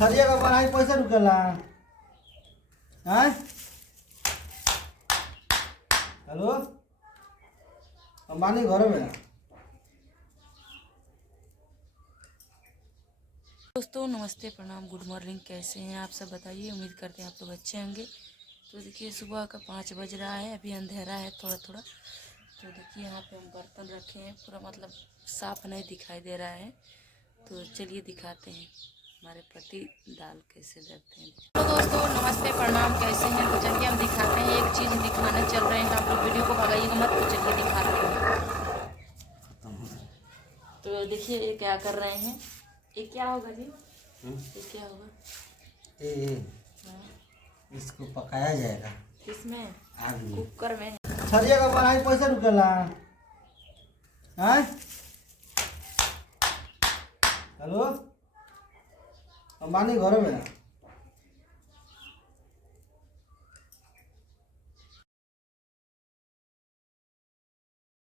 छरिया का बनाई पैसा रुकेला हैं? हेलो अंबानी घर में। दोस्तों नमस्ते प्रणाम गुड मॉर्निंग, कैसे हैं आप सब बताइए। उम्मीद करते हैं आप लोग अच्छे होंगे। तो देखिए सुबह का 5 बज रहा है, अभी अंधेरा है थोड़ा थोड़ा। तो देखिए यहाँ पे हम बर्तन रखे हैं, पूरा मतलब साफ नहीं दिखाई दे रहा है। तो चलिए दिखाते हैं हमारे पति दाल कैसे देते हैं। तो दोस्तों नमस्ते प्रणाम, कैसे हैं। तो चलिए हम दिखाते हैं, एक चीज़ दिखाने चल रहे हैं। आप लोग वीडियो को भगाइएगा मत, तो चलिए दिखाते हैं। तो देखिए ये क्या कर रहे हैं, ये क्या होगा जी, ये क्या होगा। हाँ। इसको पकाया जाएगा किसमें, आग में। कुकर में। छरिया का बनाई पैसा रुकेला हैं? हेलो अंबानी घर में।